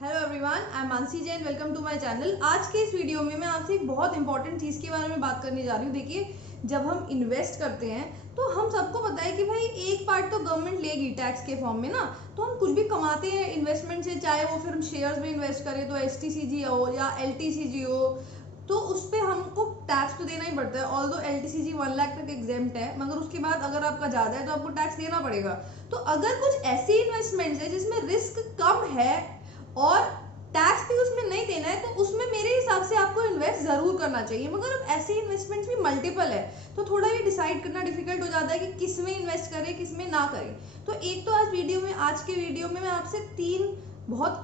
Hello everyone, I am Mansi Jain. Welcome to my channel. आज के इस वीडियो में मैं आपसे एक बहुत इंपॉर्टेंट चीज़ के बारे में बात करने जा रही हूँ। देखिए, जब हम इन्वेस्ट करते हैं तो हम सबको पता है कि भाई एक पार्ट तो गवर्नमेंट लेगी टैक्स के फॉर्म में ना। तो हम कुछ भी कमाते हैं इन्वेस्टमेंट से, चाहे वो फिर हम शेयर्स में इन्वेस्ट करें तो एसटीसीजी हो या एलटीसीजी हो, तो उस पर हमको टैक्स तो देना ही पड़ता है। ऑल्दो एलटीसीजी 1 लाख तक एग्जेम्प्ट है, मगर उसके बाद अगर आपका ज़्यादा है तो आपको टैक्स देना पड़ेगा। तो अगर कुछ ऐसी इन्वेस्टमेंट्स है जिसमें रिस्क कम है और टैक्स भी उसमें नहीं देना है, तो उसमें मेरे हिसाब से आपको इन्वेस्ट जरूर करना चाहिए। मगर अब ऐसे इन्वेस्टमेंट्स भी मल्टीपल है, तो थोड़ा ये डिसाइड करना डिफिकल्ट हो जाता है कि किस में इन्वेस्ट करें किस में ना करें। तो एक तो आज के वीडियो में मैं आपसे 3 बहुत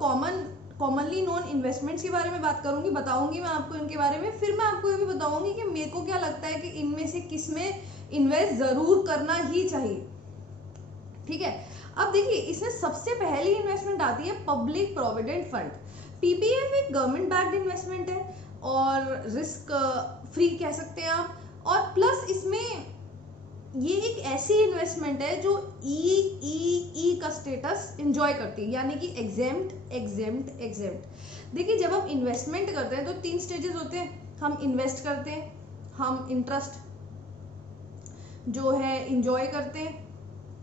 कॉमनली नोन इन्वेस्टमेंट्स के बारे में बात करूंगी, बताऊंगी मैं आपको इनके बारे में। फिर मैं आपको ये भी बताऊंगी कि मेरे को क्या लगता है कि इनमें से किस में इन्वेस्ट जरूर करना ही चाहिए। ठीक है, अब देखिए, इसमें सबसे पहली इन्वेस्टमेंट आती है पब्लिक प्रोविडेंट फंड। पीपीएफ एक गवर्नमेंट बैक्ड इन्वेस्टमेंट है और रिस्क फ्री कह सकते हैं आप। और प्लस इसमें ये एक ऐसी इन्वेस्टमेंट है जो ई का स्टेटस एंजॉय करती है, यानी कि एग्जेम्प्ट एग्जेम्प्ट एग्जेम्प्ट। देखिए, जब हम इन्वेस्टमेंट करते हैं तो 3 स्टेजेस होते हैं। हम इन्वेस्ट करते हैं, हम इंटरेस्ट जो है इंजॉय करते हैं,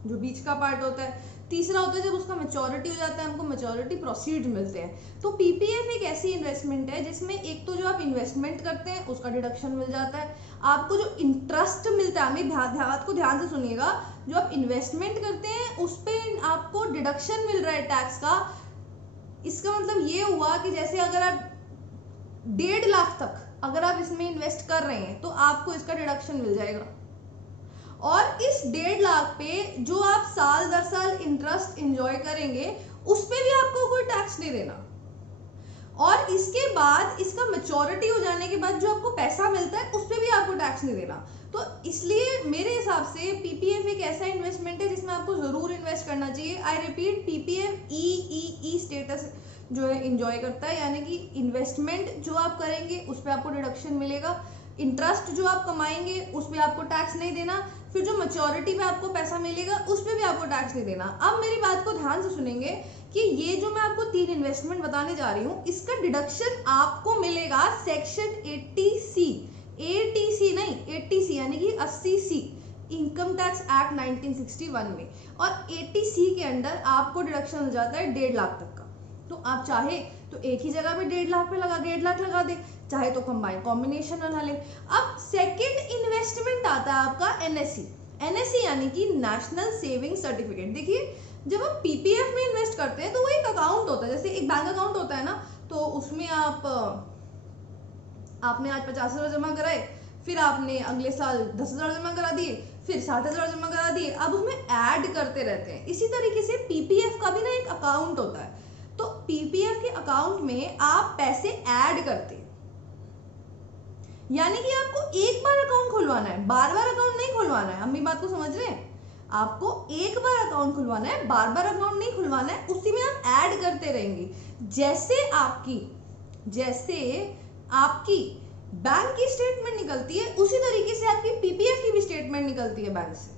जो बीच का पार्ट होता है। तीसरा होता है जब उसका मैच्योरिटी हो जाता है, हमको मैच्योरिटी प्रोसीड मिलते हैं। तो पीपीएफ एक ऐसी इन्वेस्टमेंट है जिसमें एक तो जो आप इन्वेस्टमेंट करते हैं उसका डिडक्शन मिल जाता है, आपको जो इंटरेस्ट मिलता है, मेरी बात को ध्यान से सुनिएगा, जो आप इन्वेस्टमेंट करते हैं उस पर आपको डिडक्शन मिल रहा है टैक्स का। इसका मतलब ये हुआ कि जैसे अगर आप 1.5 लाख तक अगर आप इसमें इन्वेस्ट कर रहे हैं तो आपको इसका डिडक्शन मिल जाएगा। और इस 1.5 लाख पे जो आप साल दर साल इंटरेस्ट एंजॉय करेंगे उस पे भी आपको कोई टैक्स नहीं देना। और इसके बाद इसका मैच्योरिटी हो जाने के बाद जो आपको पैसा मिलता है उस पे भी आपको टैक्स नहीं देना। तो इसलिए मेरे हिसाब से पीपीएफ एक ऐसा इन्वेस्टमेंट है जिसमें आपको जरूर इन्वेस्ट करना चाहिए। I repeat, PPF E status जो है इंजॉय करता है, यानी कि इन्वेस्टमेंट जो आप करेंगे उस पर आपको डिडक्शन मिलेगा, इंटरेस्ट जो आप कमाएंगे उस पर आपको टैक्स नहीं देना, फिर जो मैच्योरिटी पे आपको पैसा मिलेगा उस पर भी आपको टैक्स नहीं देना। अब मेरी बात को ध्यान से सुनेंगे कि ये जो मैं आपको 3 इन्वेस्टमेंट बताने जा रही हूँ, इसका डिडक्शन आपको मिलेगा सेक्शन 80C, 80C नहीं 80C, यानी कि 80C इनकम टैक्स एक्ट 1961 में। और 80C के अंदर आपको डिडक्शन हो जाता है 1.5 लाख तक का। तो आप चाहे तो एक ही जगह पे 1.5 लाख पे लगा 1.5 लाख लगा दे, चाहे तो कंबाइन कॉम्बिनेशन बना ले। अब सेकंड इन्वेस्टमेंट आता है आपका एनएससी। एनएससी यानी कि नेशनल सेविंग सर्टिफिकेट। देखिए, जब हम पीपीएफ में इन्वेस्ट करते हैं तो वो एक अकाउंट होता है, जैसे एक बैंक अकाउंट होता है ना, तो उसमें आपने आज 50,000 जमा कराए, फिर आपने अगले साल 10,000 जमा करा दिए, फिर 60,000 जमा करा दिए, अब उसमें ऐड करते रहते हैं। इसी तरीके से पीपीएफ का भी ना एक अकाउंट होता है। तो पीपीएफ के अकाउंट में आप पैसे ऐड करते हैं, यानी कि आपको एक बार अकाउंट खुलवाना है, बार बार अकाउंट नहीं खुलवाना है। अम्मी बात को समझ रहे हैं? आपको एक बार अकाउंट खुलवाना है, बार बार अकाउंट नहीं खुलवाना है, उसी में आप ऐड करते रहेंगे। जैसे आपकी बैंक की स्टेटमेंट निकलती है उसी तरीके से आपकी पीपीएफ की भी स्टेटमेंट निकलती है बैंक से।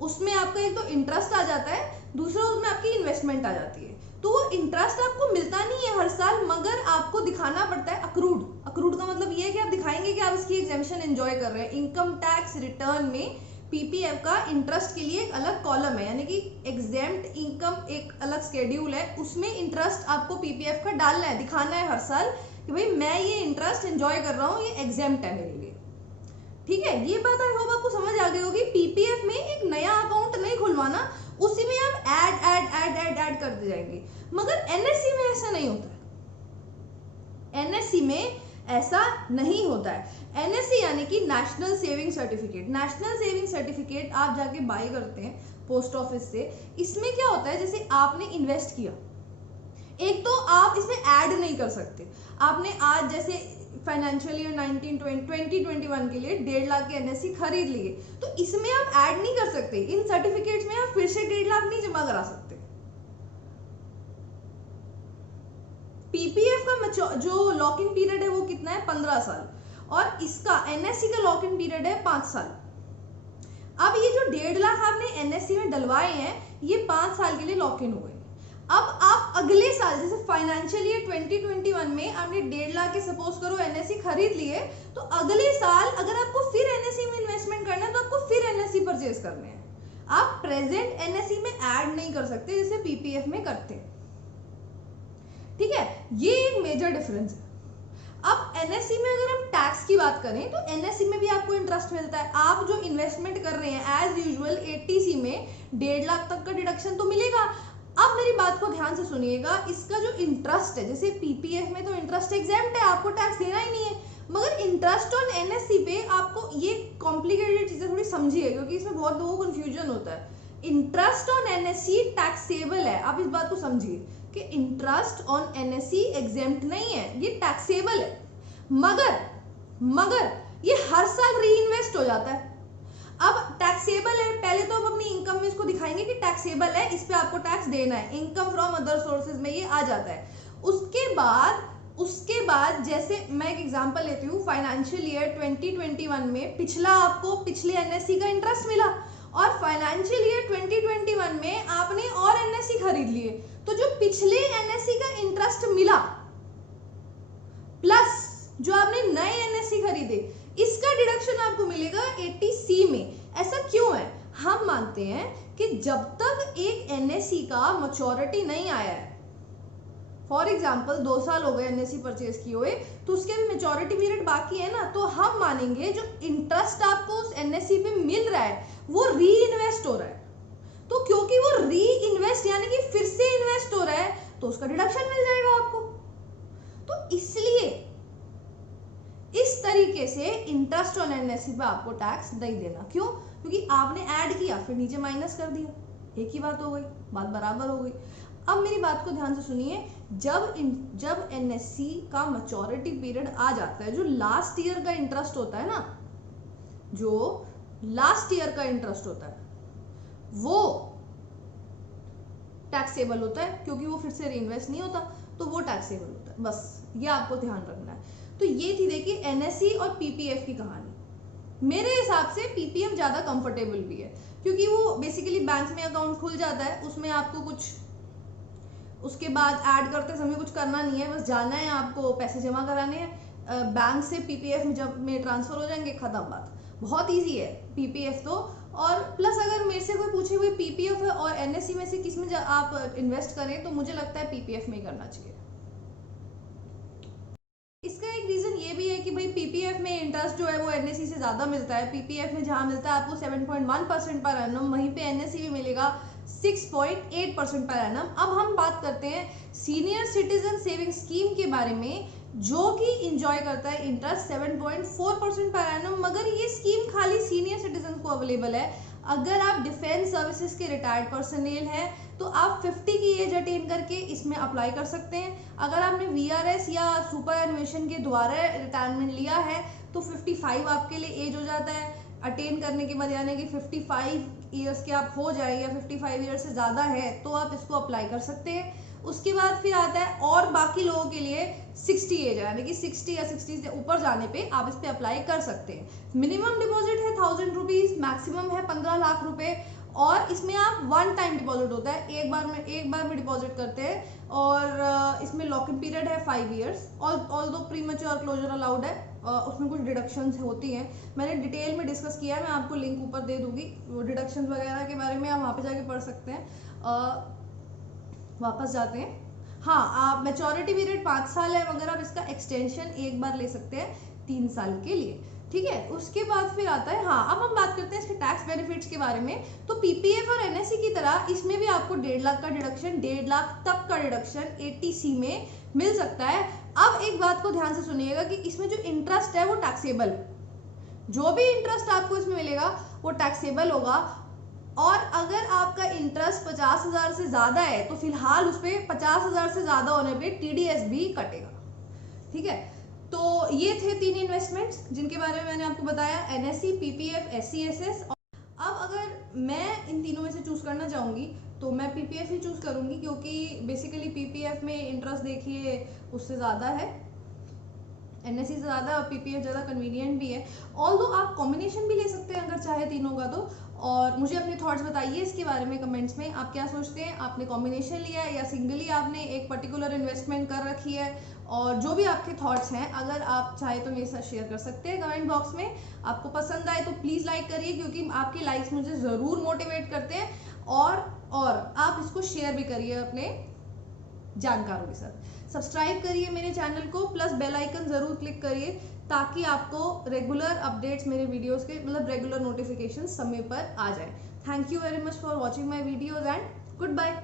उसमें आपका एक तो इंटरेस्ट आ जाता है, दूसरा उसमें आपकी इन्वेस्टमेंट आ जाती है। तो वो इंटरेस्ट आपको मिलता नहीं है हर साल, मगर आपको दिखाना पड़ता है अक्रूड। अक्रूड का मतलब ये है कि आप दिखाएंगे कि आप इसकी एग्जेम्पशन एंजॉय कर रहे हैं। इनकम टैक्स रिटर्न में पीपीएफ का इंटरेस्ट के लिए एक अलग कॉलम है, यानी कि एग्जेम्प्ट इनकम एक अलग स्केड्यूल है, उसमें इंटरेस्ट आपको पीपीएफ का डालना है, दिखाना है हर साल कि भाई मैं ये इंटरेस्ट एंजॉय कर रहा हूँ, ये एग्जेम्प्ट है मेरे लिए। ठीक है, ये बात आई होप आपको समझ आ गई होगी। पीपीएफ में एक नया अकाउंट नहीं खुलवाना, उसी में आप ऐड करते जाएंगे। मगर एनएससी में ऐसा नहीं होता है। एनएससी में ऐसा नहीं होता है। एनएससी यानी कि national saving certificate. National saving certificate आप जाके बाय करते हैं पोस्ट ऑफिस से। इसमें क्या होता है, जैसे आपने इन्वेस्ट किया, एक तो आप इसमें ऐड नहीं कर सकते। आपने आज जैसे फाइनेंशियल ईयर 2021 के लिए 1.5 लाख के एनएससी खरीद लिए, तो इसमें आप ऐड नहीं कर सकते। इन सर्टिफिकेट्स में आप फिर से 1.5 लाख नहीं जमा करा सकते। पीपीएफ का जो लॉक इन पीरियड है वो कितना है, 15 साल, और इसका एनएससी का लॉक इन पीरियड है 5 साल। अब ये जो 1.5 लाख आपने एनएससी में डलवाए हैं, ये 5 साल के लिए लॉक इन हो गए। अब आप अगले साल जैसे फाइनेंशियल ईयर 2021 में आपने 1.5 लाख के सपोज करो एनएससी खरीद लिए, तो अगले साल अगर आपको फिर एनएससी में इन्वेस्टमेंट करना है तो आपको फिर एनएससी परचेज करने हैं। आप प्रेजेंट एनएससी में ऐड नहीं कर सकते जैसे पीपीएफ में करते हैं, ठीक है। ये एक मेजर डिफरेंस है। अब एनएससी में अगर हम टैक्स की बात करें तो एनएससी में भी आपको इंटरेस्ट मिलता है। आप जो इन्वेस्टमेंट कर रहे हैं एज यूजुअल 80सी में 1.5 लाख तक का डिडक्शन तो मिलेगा। अब मेरी बात को ध्यान से सुनिएगा, इसका जो इंटरेस्ट है, जैसे पीपीएफ में तो इंटरेस्ट एग्जेम्प्ट है, आपको टैक्स देना ही नहीं है, मगर इंटरेस्ट ऑन एनएससी पे आपको, ये कॉम्प्लिकेटेड चीजें थोड़ी समझिए क्योंकि इसमें बहुत लोगों को कंफ्यूजन होता है। इंटरेस्ट ऑन एनएससी टैक्सेबल है, आप इस बात को समझिए कि इंटरेस्ट ऑन एनएससी एग्जेम्प्ट नहीं है, ये टैक्सेबल है, मगर ये हर साल री इन्वेस्ट हो जाता है। अब टैक्सेबल है, पहले तो अब अपनी इनकम में इसको दिखाएंगे कि टैक्सेबल है, इस पे आपको टैक्स देना है, इनकम फ्रॉम अदर सोर्सेज में ये आ जाता है। उसके बाद जैसे मैं एक एग्जांपल लेती हूँ, फाइनेंशियल ईयर 2021 में पिछले एनएससी का इंटरेस्ट मिला और फाइनेंशियल ईयर 2021 में आपने और एनएससी खरीद लिए, तो जो पिछले एनएससी का इंटरेस्ट मिला प्लस जो आपने नए एनएससी खरीदे, इसका डिडक्शन आपको मिलेगा 80C में। ऐसा क्यों है? हम मानते हैं कि जब तक एक एनएससी का मैच्योरिटी नहीं आया है, फॉर एग्जाम्पल 2 साल हो गए एनएससी परचेज किए हुए, तो उसके भी मैच्योरिटी पीरियड बाकी है ना, तो हम मानेंगे जो इंटरेस्ट आपको उस एनएससी पे मिल रहा है वो री इन्वेस्ट हो रहा है। तो क्योंकि वो री इन्वेस्ट यानी कि फिर से इन्वेस्ट हो रहा है, तो उसका डिडक्शन मिल जाएगा आपको। तो इसलिए इस तरीके से इंटरेस्ट ऑन एनएससी पे आपको टैक्स नहीं देना। क्यों? क्योंकि आपने ऐड किया फिर नीचे माइनस कर दिया, एक ही बात हो गई, बात बराबर हो गई। अब मेरी बात को ध्यान से सुनिए, जब एनएससी का मैच्योरिटी पीरियड आ जाता है, जो लास्ट ईयर का इंटरेस्ट होता है ना, जो लास्ट ईयर का इंटरेस्ट होता है वो टैक्सेबल होता है, क्योंकि वो फिर से रीइन्वेस्ट नहीं होता, तो वो टैक्सेबल होता है। बस ये आपको ध्यान रखना है। तो ये थी देखिए एनएससी और पीपीएफ की कहानी। मेरे हिसाब से पीपीएफ ज्यादा कंफर्टेबल भी है, क्योंकि वो बेसिकली बैंक में अकाउंट खुल जाता है, उसमें आपको कुछ उसके बाद ऐड करते समय कुछ करना नहीं है, बस जाना है, आपको पैसे जमा कराने हैं, बैंक से पीपीएफ में जब में ट्रांसफर हो जाएंगे, खत्म बात। बहुत ईजी है पीपीएफ तो। और प्लस अगर मेरे से कोई पूछे हुए पीपीएफ और एनएससी में से किस में आप इन्वेस्ट करें, तो मुझे लगता है पीपीएफ में ही करना चाहिए। इसका एक रीजन ये भी है कि भाई पीपीएफ में इंटरेस्ट जो है वो एनएससी से ज्यादा मिलता है। पीपीएफ में जहां मिलता है आपको 7.1% पर एनम, वहीं पे एनएससी में मिलेगा 6.8% पर एनम। अब हम बात करते हैं सीनियर सिटीजन सेविंग स्कीम के बारे में, जो कि इंजॉय करता है इंटरेस्ट 7.4% पर एनम, मगर ये स्कीम खाली सीनियर सिटीजन को अवेलेबल है। अगर आप डिफेंस सर्विसेज के रिटायर्ड पर्सनल हैं तो आप 50 की एज अटेन करके इसमें अप्लाई कर सकते हैं। अगर आपने वीआरएस या सुपर एनुएशन के द्वारा रिटायरमेंट लिया है तो 55 आपके लिए एज हो जाता है अटेन करने के बाद, यानी कि 55 ईयर्स के आप हो जाए या 55 ईयर्स से ज़्यादा है तो आप इसको अप्लाई कर सकते हैं। उसके बाद फिर आता है, और बाकी लोगों के लिए 60 एज है, यानी कि 60 या 60 से ऊपर जाने पे आप इस पे अप्लाई कर सकते हैं। मिनिमम डिपॉजिट है 1000 रुपीज, मैक्सिमम है 15 लाख रुपए, और इसमें आप 1 टाइम डिपॉजिट होता है, एक बार में डिपॉजिट करते हैं, और इसमें लॉक इन पीरियड है 5 years. Although premature closure allowed है, उसमें कुछ डिडक्शंस होती हैं, मैंने डिटेल में डिस्कस किया है, मैं आपको लिंक ऊपर दे दूंगी, वो डिडक्शंस वगैरह के बारे में आप वहाँ पे जाके पढ़ सकते हैं। वापस जाते हैं। हाँ, आप मैच्योरिटी पीरियड 5 साल है, मगर आप इसका एक्सटेंशन एक बार ले सकते हैं 3 साल के लिए, ठीक है। उसके बाद फिर आता है, हाँ अब हम बात करते हैं इसके टैक्स बेनिफिट्स के बारे में। तो पीपीएफ और एनएससी की तरह इसमें भी आपको 1.5 लाख का डिडक्शन, 1.5 लाख तक का डिडक्शन 80C में मिल सकता है। अब एक बात को ध्यान से सुनिएगा कि इसमें जो इंटरेस्ट है वो टैक्सेबल, जो भी इंटरेस्ट आपको इसमें मिलेगा वो टैक्सेबल होगा। और अगर आपका इंटरेस्ट 50,000 से ज्यादा है तो फिलहाल उस पर 50,000 से ज्यादा होने पे टीडीएस भी कटेगा, ठीक है। तो ये थे 3 इन्वेस्टमेंट्स जिनके बारे में मैंने आपको बताया, एनएससी, पीपीएफ, एससीएसएस। अब अगर मैं इन तीनों में से चूज करना चाहूंगी तो मैं पीपीएफ ही चूज करूंगी, क्योंकि बेसिकली पीपीएफ में इंटरेस्ट देखिए उससे ज्यादा है, एनएससी से ज्यादा, और पीपीएफ ज्यादा कन्वीनियंट भी है। ऑल्दो आप कॉम्बिनेशन भी ले सकते हैं अगर चाहे तीनों का, तो और मुझे अपने थॉट्स बताइए इसके बारे में कमेंट्स में, आप क्या सोचते हैं, आपने कॉम्बिनेशन लिया है या सिंगली आपने एक पर्टिकुलर इन्वेस्टमेंट कर रखी है। और जो भी आपके थॉट्स हैं अगर आप चाहे तो मेरे साथ शेयर कर सकते हैं कमेंट बॉक्स में। आपको पसंद आए तो प्लीज़ लाइक करिए, क्योंकि आपके लाइक्स मुझे ज़रूर मोटिवेट करते हैं। और आप इसको शेयर भी करिए अपने जानकारों के साथ। सब्सक्राइब करिए मेरे चैनल को, प्लस बेल आइकन ज़रूर क्लिक करिए, ताकि आपको रेगुलर अपडेट्स मेरे वीडियोस के मतलब रेगुलर नोटिफिकेशन समय पर आ जाए। Thank you very much for watching my videos and good bye.